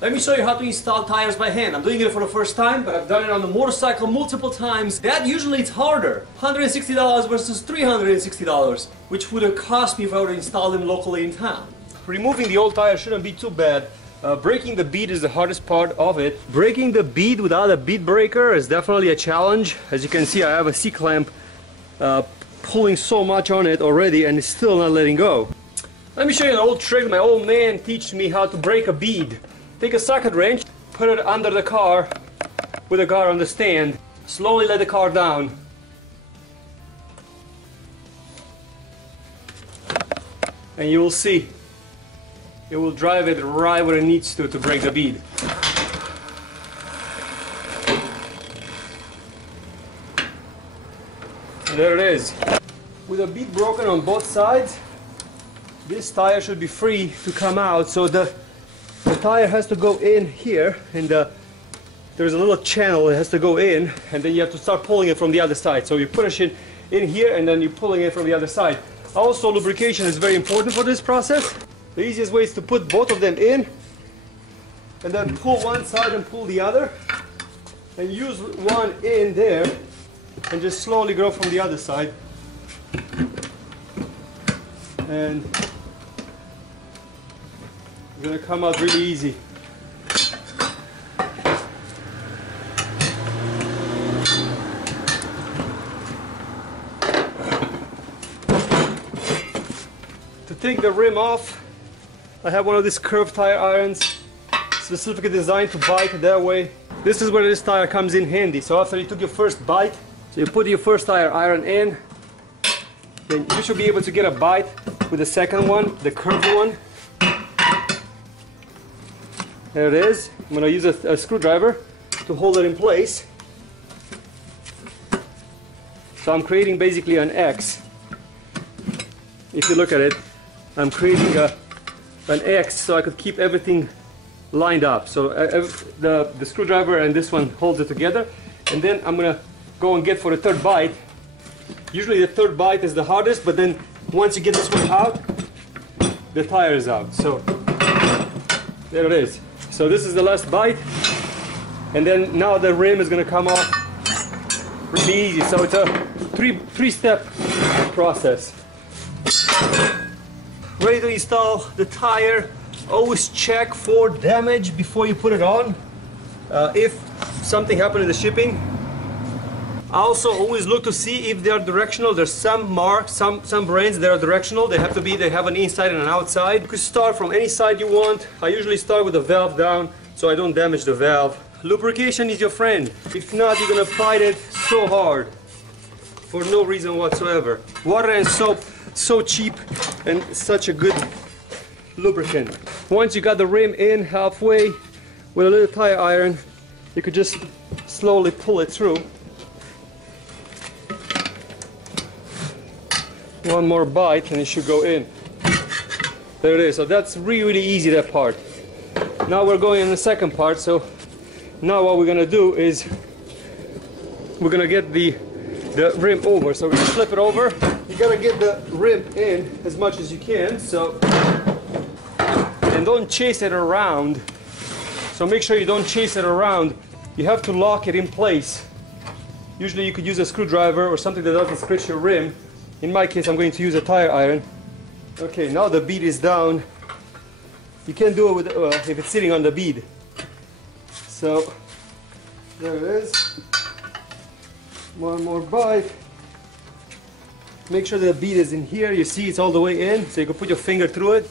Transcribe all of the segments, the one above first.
Let me show you how to install tires by hand. I'm doing it for the first time, but I've done it on the motorcycle multiple times. That usually it's harder. $160 versus $360, which would have cost me if I would have installed them locally in town. Removing the old tire shouldn't be too bad. Breaking the bead is the hardest part of it. Breaking the bead without a bead breaker is definitely a challenge. As you can see, I have a C-clamp pulling so much on it already and it's still not letting go. Let me show you an old trick my old man taught me how to break a bead. Take a socket wrench, put it under the car with a guard on the stand. Slowly let the car down. And you will see, it will drive it right where it needs to break the bead. And there it is. With a bead broken on both sides, this tire should be free to come out. So the tire has to go in here, and there's a little channel that has to go in, and then you have to start pulling it from the other side. So you push it in here, and then you're pulling it from the other side. Also, lubrication is very important for this process. The easiest way is to put both of them in, and then pull one side and pull the other, and use one in there, and just slowly go from the other side. And it's going to come out really easy. To take the rim off, I have one of these curved tire irons specifically designed to bite that way. This is where this tire comes in handy. So after you took your first bite, so you put your first tire iron in, then you should be able to get a bite with the second one, the curved one. There it is. I'm going to use a screwdriver to hold it in place. So I'm creating basically an X. If you look at it, I'm creating an X so I could keep everything lined up. So the screwdriver and this one holds it together. And then I'm going to go and get for the third bite. Usually the third bite is the hardest, but then once you get this one out, the tire is out. So there it is. So this is the last bite, and then now the rim is going to come off really easy. So it's a three-step process. Ready to install the tire. Always check for damage before you put it on. If something happened in the shipping, also always look to see if they are directional. There's some marks, some brands that are directional. They have an inside and an outside. You could start from any side you want. I usually start with the valve down so I don't damage the valve. Lubrication is your friend. If not, you're gonna fight it so hard for no reason whatsoever. Water and soap, so cheap and such a good lubricant. Once you got the rim in halfway with a little tire iron, you could just slowly pull it through. One more bite and it should go in. There it is. So that's really easy, that part. Now we're going in the second part. So now what we're gonna do is we're gonna get the rim over. So we're gonna flip it over. You gotta get the rim in as much as you can. So, and don't chase it around. So make sure you don't chase it around. You have to lock it in place. Usually you could use a screwdriver or something that doesn't scratch your rim. In my case, I'm going to use a tire iron. Okay, now the bead is down. You can't do it with if it's sitting on the bead. So there it is. One more bite. Make sure the bead is in here. You see it's all the way in, so you can put your finger through it.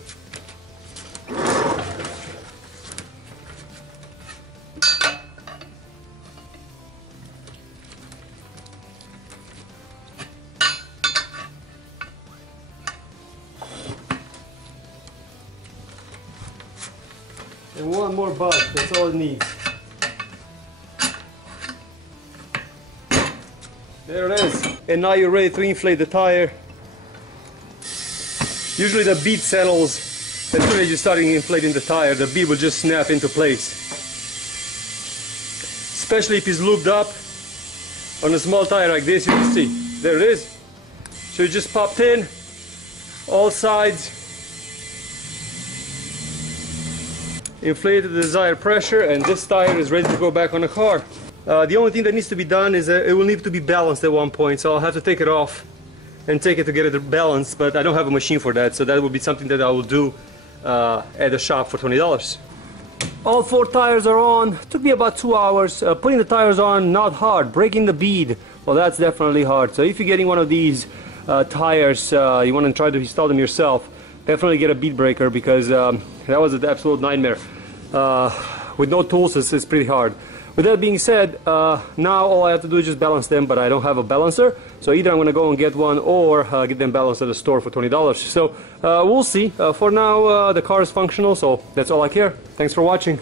And one more bite, that's all it needs. There it is. And now you're ready to inflate the tire. Usually the bead settles as soon as you start inflating the tire. The bead will just snap into place. Especially if it's lubed up on a small tire like this, you can see. There it is. So it just popped in, all sides. inflated the desired pressure, and this tire is ready to go back on the car. The only thing that needs to be done is it will need to be balanced at one point, so I'll have to take it off and take it to get it balanced, but I don't have a machine for that, so that will be something that I will do at the shop for $20. All 4 tires are on. Took me about 2 hours. Putting the tires on, not hard. Breaking the bead, well, that's definitely hard. So if you're getting one of these tires, you want to try to install them yourself, definitely get a bead breaker, because that was an absolute nightmare. With no tools, it's pretty hard. With that being said, now all I have to do is just balance them, but I don't have a balancer, so either I'm going to go and get one or get them balanced at the store for $20. So we'll see. For now, the car is functional, so that's all I care. Thanks for watching.